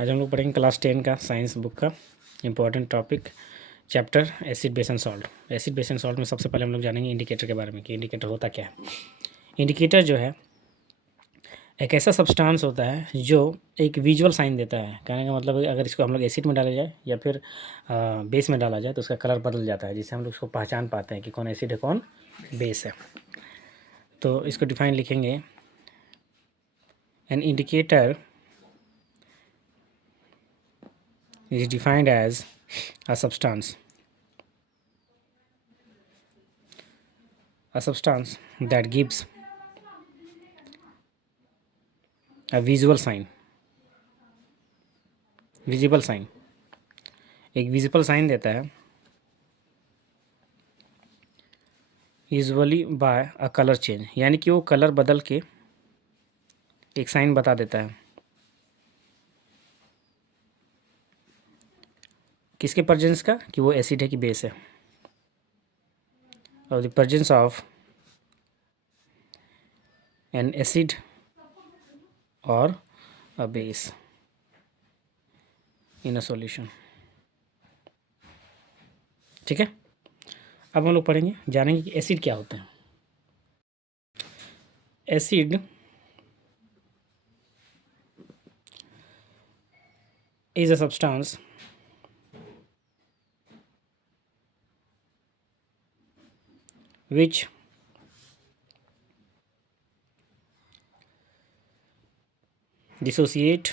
आज हम लोग पढ़ेंगे क्लास 10 का साइंस बुक का important topic chapter acid base and salt. Acid base and salt में सबसे पहले हम लोग जानेंगे इंडिकेटर के बारे में कि इंडिकेटर होता क्या है। इंडिकेटर जो है एक ऐसा सब्सटेंस होता है जो एक विजुअल साइन देता है। कहने का मतलब अगर इसको हम लोग एसिड में डाला जाए या फिर बेस में डाला जाए तो उसका कलर बदल जाता है, जिससे हम लोग उसको पहचान पाते हैं कि कौन एसिड है कौन बेस है। तो इसको डिफाइन लिखेंगे, an indicator is defined as a substance that gives a visible sign एक विजिबल साइन देता है यूजुअली बाय अ कलर चेंज, यानी कि वो कलर बदल के एक साइन बता देता है किसके प्रेजेंस का, कि वो एसिड है कि बेस है, और the presence of N acid और a base in a solution. ठीक है, अब हम लोग पढ़ेंगे, जानेंगे कि एसिड क्या होते हैं। Acid is a substance which dissociate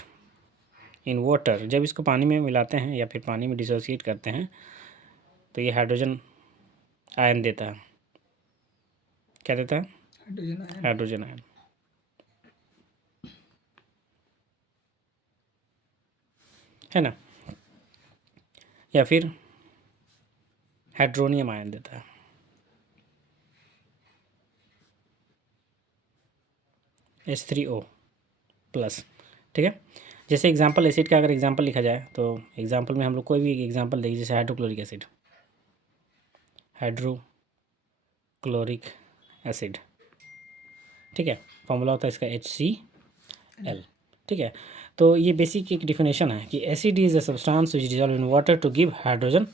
in water. जब इसको पानी में मिलाते हैं या फिर पानी में डिसोसिएट करते हैं तो ये हाइड्रोजन आयन देता है। क्या देता है? Hydrogen ion. है ना, या फिर हाइड्रोनियम आयन देता है। H3O plus. ठीक है, जैसे एग्जांपल एसिड का अगर एग्जांपल लिखा जाए तो एग्जांपल में हम लोग कोई भी एक एग्जांपल देखिए, जैसे हाइड्रोक्लोरिक एसिड, हाइड्रोक्लोरिक एसिड। ठीक है, फॉर्मूला होता है इसका HCl। ठीक है, तो ये बेसिक एक डिफिनेशन है कि acid is a substance which dissolve in water to give hydrogen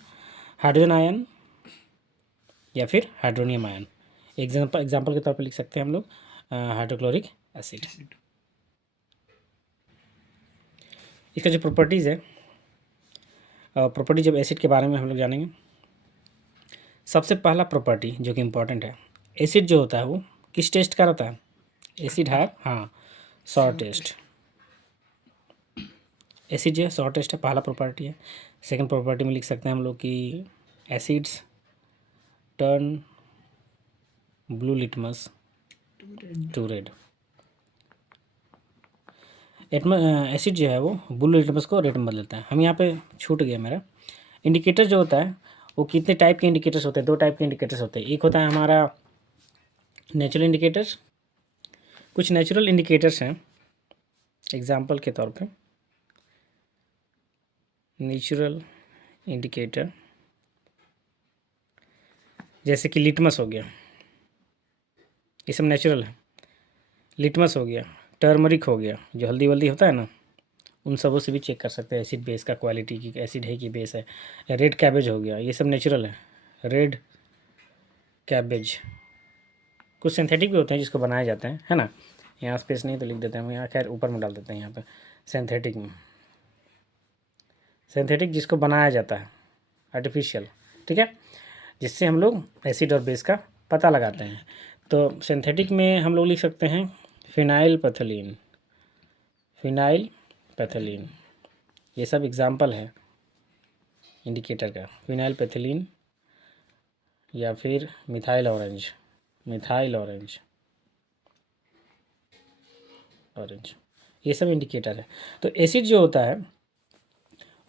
ion या फिर हाइड्रोनियम आयन। एग्जांपल के तौर पर लिख सकते हैं हम लोग हाइड्रोक्लोरिक एसिड। इसका जो प्रॉपर्टीज़ है, प्रॉपर्टी जब एसिड के बारे में हम लोग जानेंगे, सबसे पहला प्रॉपर्टी जो कि इम्पोर्टेंट है, एसिड जो होता है वो किस टेस्ट का रहता है? एसिड है, हाँ, सॉर टेस्ट। एसिड जो है सॉर टेस्ट है, पहला प्रॉपर्टी है। सेकंड प्रॉपर्टी में लिख सकते हैं हम लोग कि acids turn blue litmus to red. Acid जो है वो ब्लू लिटमस को रेड में बदलता है। हम यहाँ पे छूट गया मेरा। इंडिकेटर जो होता है वो कितने टाइप के इंडिकेटर्स होते हैं? दो टाइप के इंडिकेटर्स होते हैं। एक होता है हमारा नेचुरल इंडिकेटर्स। कुछ नेचुरल इंडिकेटर्स हैं, एग्जांपल के तौर पे नेचुरल इंडिकेटर जैसे कि लिटमस हो गया, ये सब नेचुरल है। लिटमस हो गया, टर्मरिक हो गया, जो हल्दी वल्दी होता है ना, उन सबों से भी चेक कर सकते हैं एसिड बेस का क्वालिटी की, एसिड है कि बेस है। रेड कैबेज हो गया, ये सब नेचुरल है। Red cabbage. कुछ सिंथेटिक भी होते हैं जिसको बनाया जाता है ना। यहाँ स्पेस नहीं तो लिख देते हैं हम, यहाँ खैर ऊपर में डाल देते हैं यहाँ पे सिंथेटिक में। सिंथेटिक जिसको बनाया जाता है, आर्टिफिशियल। ठीक है, जिससे हम लोग एसिड और बेस का पता लगाते हैं। तो सिंथेटिक में हम लोग लिख सकते हैं फिनाइल पैथिलीन। ये सब एग्जाम्पल है इंडिकेटर का। फिनाइल पैथिलीन या फिर मिथाइल ऑरेंज, ये सब इंडिकेटर है। तो एसिड जो होता है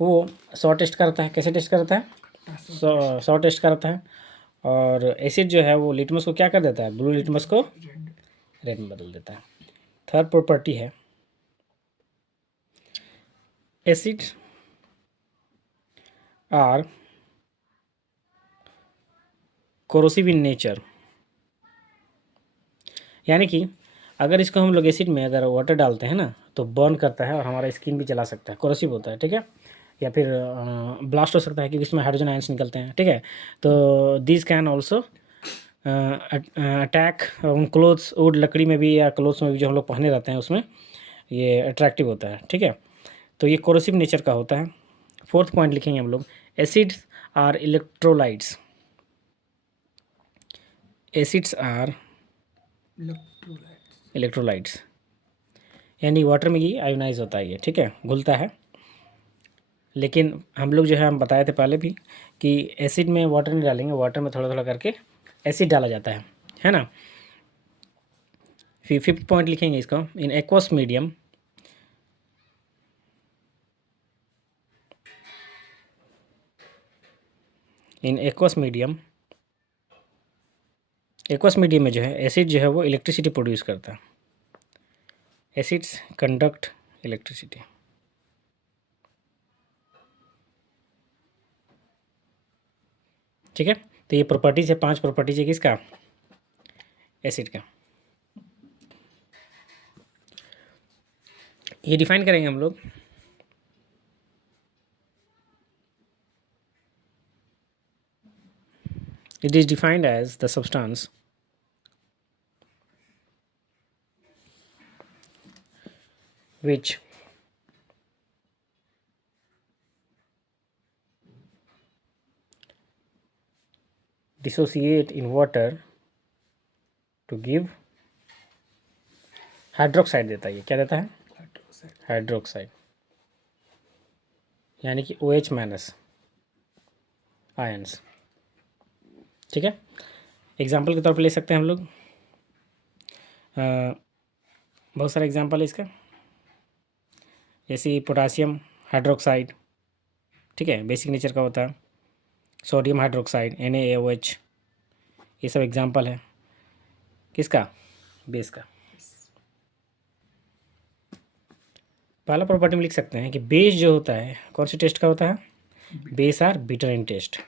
वो सॉ टेस्ट करता है। कैसे टेस्ट करता है? सॉ टेस्ट करता है। और एसिड जो है वो लिटमस को क्या कर देता है? ब्लू लिटमस को रेड में बदल देता है। थर्ड प्रॉपर्टी है acid are corrosive in nature, यानी कि अगर इसको हम लोग एसिड में अगर वाटर डालते हैं ना तो बर्न करता है और हमारा स्किन भी जला सकता है, कोरोसिव होता है, ठीक है, या फिर ब्लास्ट हो सकता है क्योंकि इसमें हाइड्रोजन आयंस निकलते हैं, ठीक है। तो दिस कैन ऑल्सो अटैक उन क्लोथ्स, वुड लकड़ी में भी या क्लोथ्स में भी जो हम लोग पहने रहते हैं उसमें ये अट्रैक्टिव होता है, ठीक है। तो ये कोरोसिव नेचर का होता है। फोर्थ पॉइंट लिखेंगे हम लोग, acids are electrolytes. Acids are electrolytes, यानी वाटर में ये आयोनाइज होता है, ये ठीक है, घुलता है। लेकिन हम लोग जो है हम बताए थे पहले भी कि एसिड में वाटर नहीं डालेंगे, वाटर में थोड़ा थोड़ा करके एसिड डाला जाता है ना। फिर फिफ्थ पॉइंट लिखेंगे इसको, in aqueous medium in aqueous medium, aqueous medium में जो है एसिड जो है वो इलेक्ट्रिसिटी प्रोड्यूस करता है। एसिड्स कंडक्ट इलेक्ट्रिसिटी, ठीक है। तो ये प्रॉपर्टीज है, 5 प्रॉपर्टीज है किसका, एसिड का। ये डिफाइन करेंगे हम लोग, it is defined as the substance which dissociate in water to give hydroxide देता है। ये क्या देता है, हाइड्रोक्साइड, यानी कि OH माइनस आयंस, ठीक है। एग्जाम्पल के तौर पे ले सकते हैं हम लोग, बहुत सारा एग्जाम्पल है इसका, जैसे पोटासियम हाइड्रोक्साइड, ठीक है, बेसिक नेचर का होता है। सोडियम हाइड्रोक्साइड NaOH, ये सब एग्जाम्पल है किसका, बेस का। पहला प्रॉपर्टी में लिख सकते हैं कि बेस जो होता है कौन सी टेस्ट का होता है, base are bitter in taste,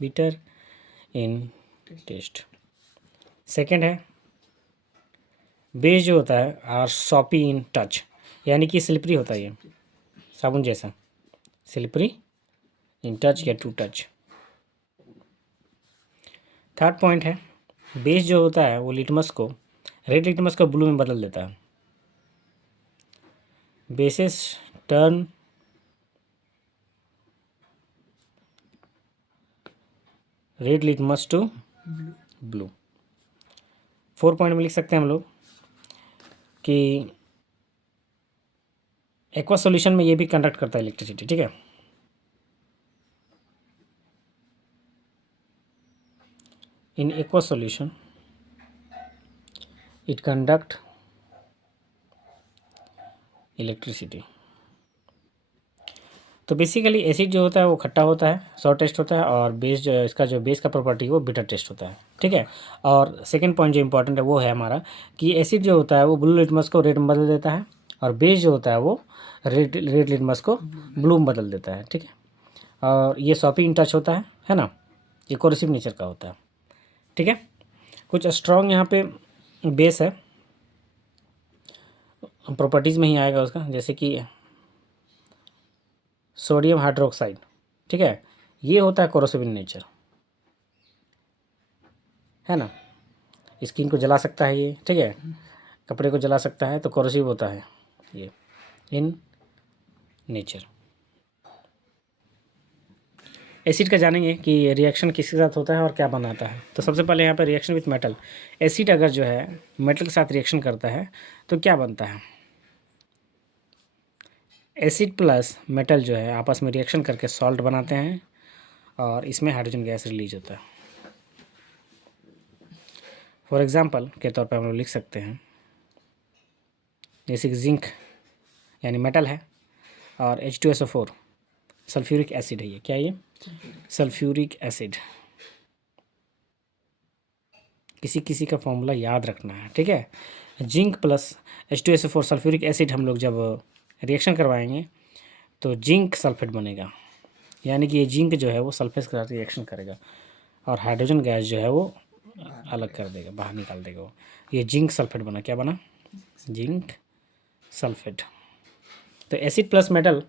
bitter in taste. Second है बेस जो होता है आर सॉपी इन टच, यानी कि स्लिपरी होता है, ये साबुन जैसा, स्लिपरी इन टच या टू टच। थर्ड पॉइंट है बेस जो होता है वो लिटमस को, रेड लिटमस को ब्लू में बदल देता है। Bases turn red litmus to blue. 4 point में लिख सकते हैं हम लोग कि एक्वा सॉल्यूशन में ये भी कंडक्ट करता है इलेक्ट्रिसिटी, ठीक है। In aqua solution it conduct electricity. तो बेसिकली एसिड जो होता है वो खट्टा होता है, सॉर टेस्ट होता है, और बेस जो इसका जो बेस का प्रॉपर्टी है वो बिटर टेस्ट होता है, ठीक है। और सेकंड पॉइंट जो इंपॉर्टेंट है वो है हमारा कि एसिड जो होता है वो ब्लू लिटमस को रेड में बदल देता है, और बेस जो होता है वो रेड लिटमस को ब्लू में बदल देता है, ठीक है। और ये सॉपी इन टच होता है ना, ये कोरोसिव नेचर का होता है, ठीक है। कुछ स्ट्रॉन्ग यहाँ पे बेस है, प्रॉपर्टीज़ में ही आएगा उसका, जैसे कि सोडियम हाइड्रोक्साइड, ठीक है, ये होता है कोरोसिव इन नेचर, है ना, स्किन को जला सकता है ये, ठीक है, कपड़े को जला सकता है, तो कोरोसिव होता है ये इन नेचर। एसिड का जानेंगे कि रिएक्शन किसके साथ होता है और क्या बनाता है। तो सबसे पहले यहाँ पर रिएक्शन विथ मेटल, एसिड अगर जो है मेटल के साथ रिएक्शन करता है तो क्या बनता है, एसिड प्लस मेटल जो है आपस में रिएक्शन करके सॉल्ट बनाते हैं और इसमें हाइड्रोजन गैस रिलीज होता है। फॉर एग्जांपल के तौर पर हम लोग लिख सकते हैं, जैसे जिंक यानी मेटल है और H2SO4 सल्फ्यूरिक एसिड है, ये क्या है, ये सल्फ्यूरिक एसिड। किसी किसी का फॉर्मूला याद रखना है, ठीक है। Zinc plus H2SO4 sulphuric acid हम लोग जब रिएक्शन करवाएंगे तो जिंक सल्फेट बनेगा, यानी कि ये जिंक जो है वो सल्फेट के साथ रिएक्शन करेगा और हाइड्रोजन गैस जो है वो अलग कर देगा, बाहर निकाल देगा वो, ये जिंक सल्फेट बना, क्या बना, जिंक सल्फेट। तो एसिड प्लस मेटल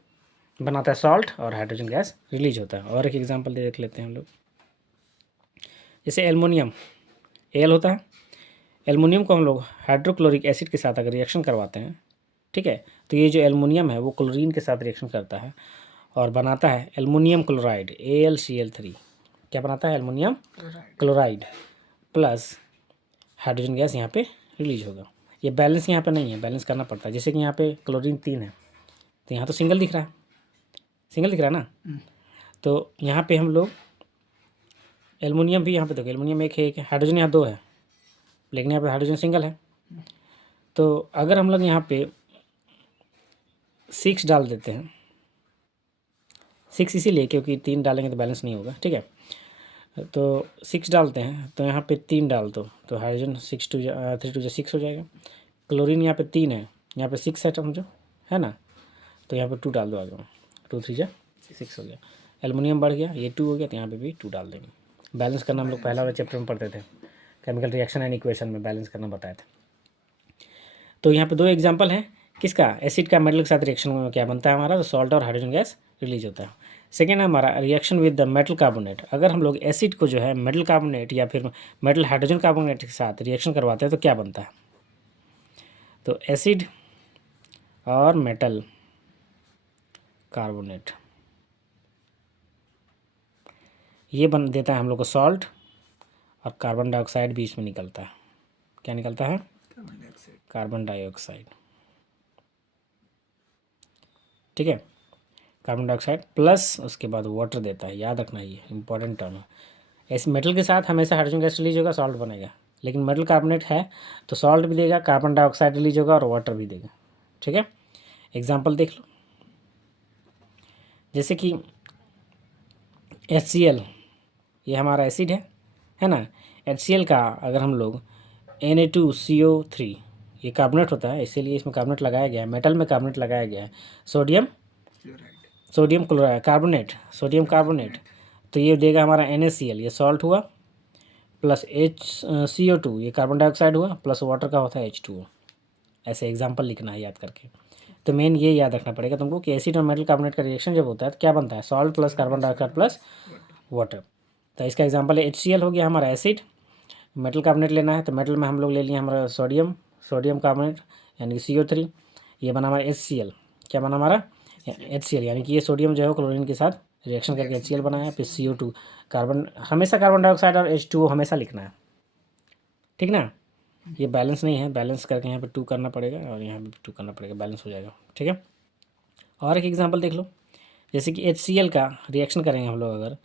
बनाता है सॉल्ट और हाइड्रोजन गैस रिलीज होता है। और एक एग्जांपल देख लेते हैं हम लोग, जैसे एल्युमिनियम एल होता है, एल्युमिनियम को हम लोग हाइड्रोक्लोरिक एसिड के साथ अगर रिएक्शन करवाते हैं, ठीक है, तो ये जो एल्युमिनियम है वो क्लोरीन के साथ रिएक्शन करता है और बनाता है एल्युमिनियम क्लोराइड AlCl3। क्या बनाता है? Aluminium chloride plus hydrogen gas यहाँ पे रिलीज होगा। ये बैलेंस यहाँ पे नहीं है, बैलेंस करना पड़ता है। जैसे कि यहाँ पे क्लोरीन 3 है तो यहाँ तो सिंगल दिख रहा है, सिंगल दिख रहा है ना, तो यहाँ पे हम लोग एल्युमिनियम भी यहाँ पे देखो, एल्युमिनियम एक है, हाइड्रोजन यहाँ 2 है, लेकिन यहाँ पे हाइड्रोजन सिंगल है। तो अगर हम लोग यहाँ पे 6 डाल देते हैं, 6 इसीलिए क्योंकि 3 डालेंगे तो बैलेंस नहीं होगा, ठीक है, तो 6 डालते हैं तो यहाँ पे 3 डाल दो तो हाइड्रोजन 6 2 3 2 6 हो जाएगा। क्लोरीन यहाँ पे 3 है, यहाँ पे 6 है समझो, है ना, तो यहाँ पे 2 डाल दो आगे, 2 3 6 हो गया। एल्युमिनियम बढ़ गया, ये 2 हो गया, तो यहाँ पे भी 2 डाल देंगे। बैलेंस करना हम लोग पहला वाला चैप्टर में पढ़ते थे, केमिकल रिएक्शन एंड इक्वेशन में बैलेंस करना बताया था। तो यहाँ पे 2 एग्जाम्पल हैं किसका, एसिड का मेटल के साथ रिएक्शन में क्या बनता है हमारा, तो सॉल्ट और हाइड्रोजन गैस रिलीज होता है। सेकेंड है हमारा reaction with the metal carbonate. अगर हम लोग एसिड को जो है मेटल कार्बोनेट या फिर मेटल हाइड्रोजन कार्बोनेट के साथ रिएक्शन करवाते हैं तो क्या बनता है, तो एसिड और मेटल कार्बोनेट ये बन देता है हम लोग को सॉल्ट, और कार्बन डाइऑक्साइड भी इसमें निकलता है। क्या निकलता है? कार्बन डाइऑक्साइड, ठीक है, कार्बन डाइऑक्साइड प्लस उसके बाद वाटर देता है। याद रखना, ये इंपॉर्टेंट टर्म है। ऐसे मेटल के साथ हमेशा हाइड्रोजन गैस रिलीज होगा, सॉल्ट बनेगा, लेकिन मेटल कार्बोनेट है तो सॉल्ट भी देगा, कार्बन डाइऑक्साइड रिलीज होगा और वाटर भी देगा, ठीक है। एग्जाम्पल देख लो, जैसे कि HCl ये हमारा एसिड है ना, HCl का अगर हम लोग Na2CO3 ये कार्बोनेट होता है, इसीलिए इसमें कार्बोनेट लगाया गया है, मेटल में कार्बोनेट लगाया गया है, sodium chloride carbonate, sodium carbonate, तो ये देगा हमारा NaCl, ये सॉल्ट हुआ, प्लस CO2 ये कार्बन डाइऑक्साइड हुआ, प्लस वाटर का होता है H2O। ऐसे एग्जाम्पल लिखना है याद करके। तो मेन ये याद रखना पड़ेगा तुमको कि एसिड और मेटल कार्बोनेट का रिएक्शन जब होता है तो क्या बनता है, salt plus carbon dioxide plus water. तो इसका एग्जाम्पल है HCl हो गया हमारा एसिड, मेटल कार्बोनेट लेना है तो मेटल में हम लोग ले लिए हमारा सोडियम कार्बोनेट यानी कि CO3, ये बना हमारा HCl। क्या बना हमारा? HCl, यानी कि ये सोडियम जो है क्लोरीन के साथ रिएक्शन करके HCl बनाया, फिर CO2 कार्बन, हमेशा कार्बन डाइऑक्साइड और H2O हमेशा लिखना है, ठीक ना। ये बैलेंस नहीं है, बैलेंस करके यहाँ पे 2 करना पड़ेगा और यहाँ पे 2 करना पड़ेगा, बैलेंस हो जाएगा, ठीक है। और एक एग्जांपल देख लो, जैसे कि HCl का रिएक्शन करेंगे हम लोग अगर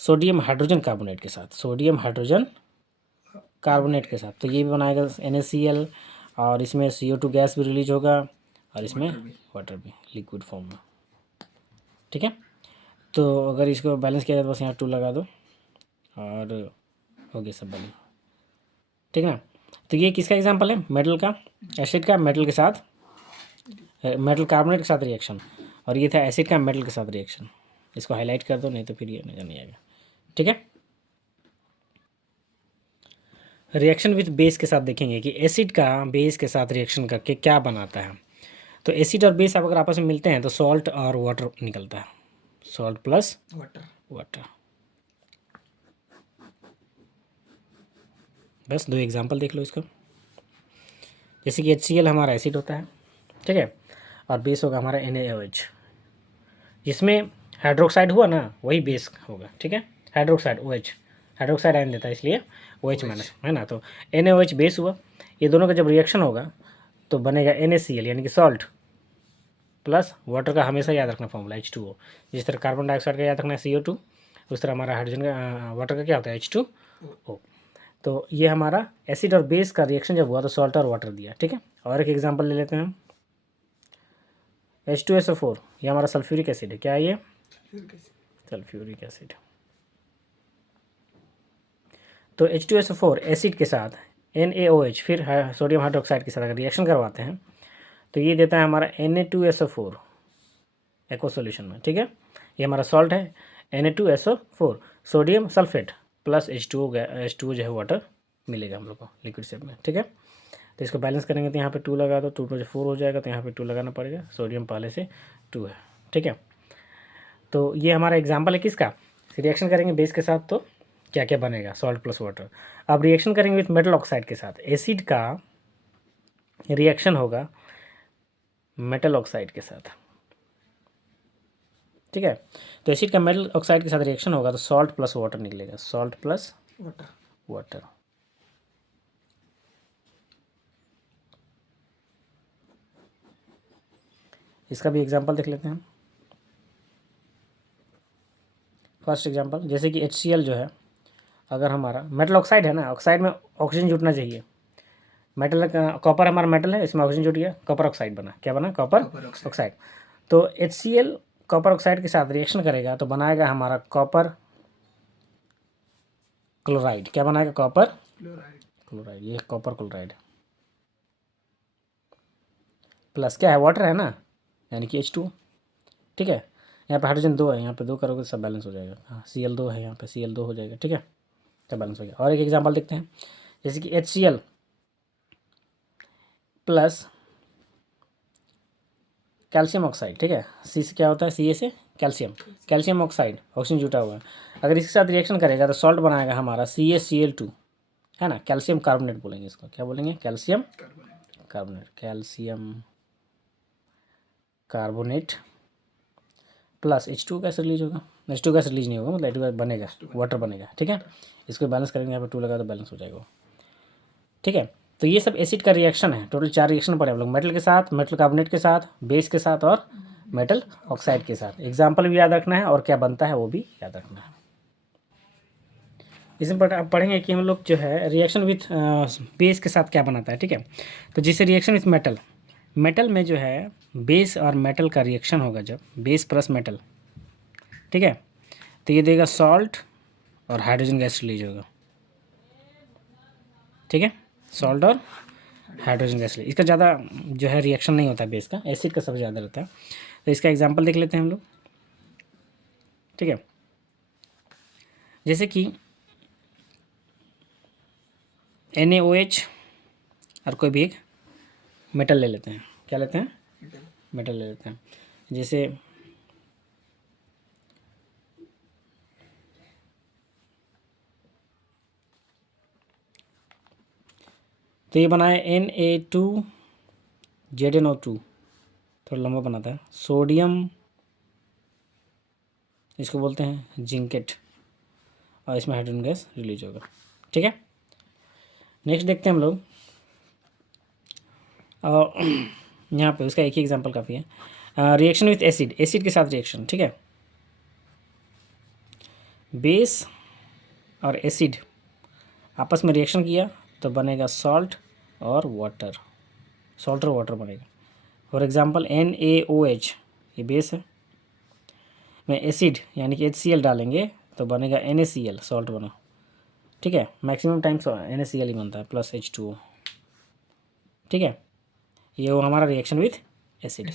सोडियम हाइड्रोजन कार्बोनेट के साथ, सोडियम हाइड्रोजन कार्बोनेट के साथ, तो ये भी बनाएगा NaCl, और इसमें CO2 गैस भी रिलीज होगा और इसमें वाटर भी लिक्विड फॉर्म में, ठीक है। तो अगर इसको बैलेंस किया जाए तो बस यहाँ 2 लगा दो और हो गया सब बैलेंस, ठीक है ना। तो ये किसका एग्जांपल है, मेटल का, एसिड का मेटल के साथ, मेटल कार्बोनेट के साथ रिएक्शन, और ये था एसिड का मेटल के साथ रिएक्शन। इसको हाईलाइट कर दो नहीं तो फिर ये नजर नहीं आएगा, ठीक है। रिएक्शन विथ बेस के साथ देखेंगे कि एसिड का बेस के साथ रिएक्शन करके क्या बनाता है। तो एसिड और बेस अगर आपस में मिलते हैं तो सॉल्ट और वाटर निकलता है, सॉल्ट प्लस वाटर। बस 2 एग्जांपल देख लो इसको, जैसे कि HCl हमारा एसिड होता है, ठीक है, और बेस होगा हमारा NaOH, जिसमें हाइड्रोक्साइड हुआ ना वही बेस होगा, ठीक है, हाइड्रोक्साइड OH, हाइड्रोक्साइड आयन देता है इसलिए OH माइनस, है ना, तो NaOH बेस हुआ। ये दोनों का जब रिएक्शन होगा तो बनेगा NaCl यानी कि सॉल्ट प्लस वाटर का हमेशा याद रखना फॉर्मूला H2O। जिस तरह कार्बन डाइऑक्साइड का याद रखना है CO2, उस तरह हमारा हाइड्रोजन का वाटर का क्या होता है H2O। तो ये हमारा एसिड और बेस का रिएक्शन जब हुआ तो सॉल्ट और वाटर दिया, ठीक है। और एक एग्जांपल ले लेते हैं हम, H2SO4 ये हमारा सल्फ्यूरिक एसिड है, क्या है ये? Sulphuric acid. तो H2SO4 एसिड के साथ NaOH फिर सोडियम हाइड्रोक्साइड के साथ अगर रिएक्शन करवाते हैं तो ये देता है हमारा Na2SO4 एक्वा सॉल्यूशन में, ठीक है। ये हमारा सॉल्ट है Na2SO4 sodium sulphate plus H2O जो है वाटर मिलेगा हम लोग को लिक्विड शेप में, ठीक है। तो इसको बैलेंस करेंगे तो यहाँ पे 2 लगा दो, 2 में 4 हो जाएगा, तो यहाँ पे 2 लगाना पड़ेगा, सोडियम पहले से 2 है, ठीक है। तो ये हमारा एग्जाम्पल है किसका, रिएक्शन करेंगे बेस के साथ तो क्या क्या बनेगा, सॉल्ट प्लस वाटर। अब रिएक्शन करेंगे विथ मेटल ऑक्साइड के साथ, एसिड का रिएक्शन होगा मेटल ऑक्साइड के साथ, ठीक है। तो एसिड का मेटल ऑक्साइड के साथ रिएक्शन होगा तो सॉल्ट प्लस वाटर निकलेगा, सॉल्ट प्लस वाटर। इसका भी एग्जांपल देख लेते हैं। फर्स्ट एग्जांपल, जैसे कि HCl जो है, अगर हमारा मेटल ऑक्साइड है ना, ऑक्साइड में ऑक्सीजन जुटना चाहिए, मेटल कॉपर हमारा मेटल है, इसमें ऑक्सीजन जुट गया, कॉपर ऑक्साइड बना, क्या बना, कॉपर ऑक्साइड। तो HCl कॉपर ऑक्साइड के साथ रिएक्शन करेगा तो बनाएगा हमारा कॉपर क्लोराइड, क्या बनाएगा, कॉपर क्लोराइड, ये कॉपर क्लोराइड प्लस क्या है, वाटर है ना, यानी कि H2, ठीक है। यहाँ पे हाइड्रोजन 2 है, यहाँ पे 2 करोगे तो सब बैलेंस हो जाएगा, हाँ Cl2 है, यहाँ पे Cl2 हो जाएगा, ठीक है, सब बैलेंस हो गया। और एक एग्जांपल देखते हैं, जैसे कि HCl प्लस कैल्शियम ऑक्साइड, ठीक है, सी से क्या होता है, Ca से कैल्शियम, कैल्शियम ऑक्साइड, ऑक्सीजन जुटा हुआ है, अगर इसके साथ रिएक्शन करेगा तो सॉल्ट बनाएगा हमारा CaCl2, है ना, कैल्शियम कार्बोनेट बोलेंगे इसको, क्या बोलेंगे, calcium carbonate, calcium carbonate plus H2 कैसे रिलीज होगा, H2 कैसे रिलीज नहीं होगा, मतलब H2 बनेगा, वाटर बनेगा, ठीक है। इसको बैलेंस करेंगे, यहाँ पे 2 लगा तो बैलेंस हो जाएगा, ठीक है। तो ये सब एसिड का रिएक्शन है, टोटल 4 रिएक्शन पड़े हम लोग, मेटल के साथ, मेटल कार्बोनेट के साथ, बेस के साथ और मेटल ऑक्साइड के साथ। एग्जाम्पल भी याद रखना है और क्या बनता है वो भी याद रखना है। इसमें पढ़ेंगे कि हम लोग जो है रिएक्शन विथ बेस के साथ क्या बनाता है, ठीक है। तो जैसे रिएक्शन विथ मेटल, मेटल में जो है बेस और मेटल का रिएक्शन होगा, जब बेस प्लस मेटल, ठीक है, तो ये देगा सॉल्ट और हाइड्रोजन गैस रिलीज होगा, ठीक है, सॉल्ट और हाइड्रोजन गैस रिलीज। इसका ज़्यादा जो है रिएक्शन नहीं होता है बेस का, एसिड का सबसे ज़्यादा रहता है। तो इसका एग्जांपल देख लेते हैं हम लोग, ठीक है। जैसे कि NaOH और कोई भी एक मेटल ले लेते हैं, क्या लेते हैं, मेटल ले लेते हैं, जैसे तो ये बना है Na2ZnO2, थोड़ा लंबा बनाता है, सोडियम इसको बोलते हैं जिंकेट, और इसमें हाइड्रोजन गैस रिलीज होगा, ठीक है। नेक्स्ट देखते हैं हम लोग, और यहाँ पे उसका एक ही एग्जांपल काफ़ी है, रिएक्शन विथ एसिड, एसिड के साथ रिएक्शन, ठीक है, बेस और एसिड आपस में रिएक्शन किया तो बनेगा सॉल्ट और वाटर, सॉल्ट और वाटर बनेगा। फॉर एग्जांपल NaOH ये बेस है, में एसिड यानी कि HCl डालेंगे तो बनेगा NaCl, सॉल्ट बना, ठीक है, मैक्सिमम टाइम्स NaCl ही बनता है प्लस H2O, ठीक है। ये वो हमारा रिएक्शन विथ एसिड।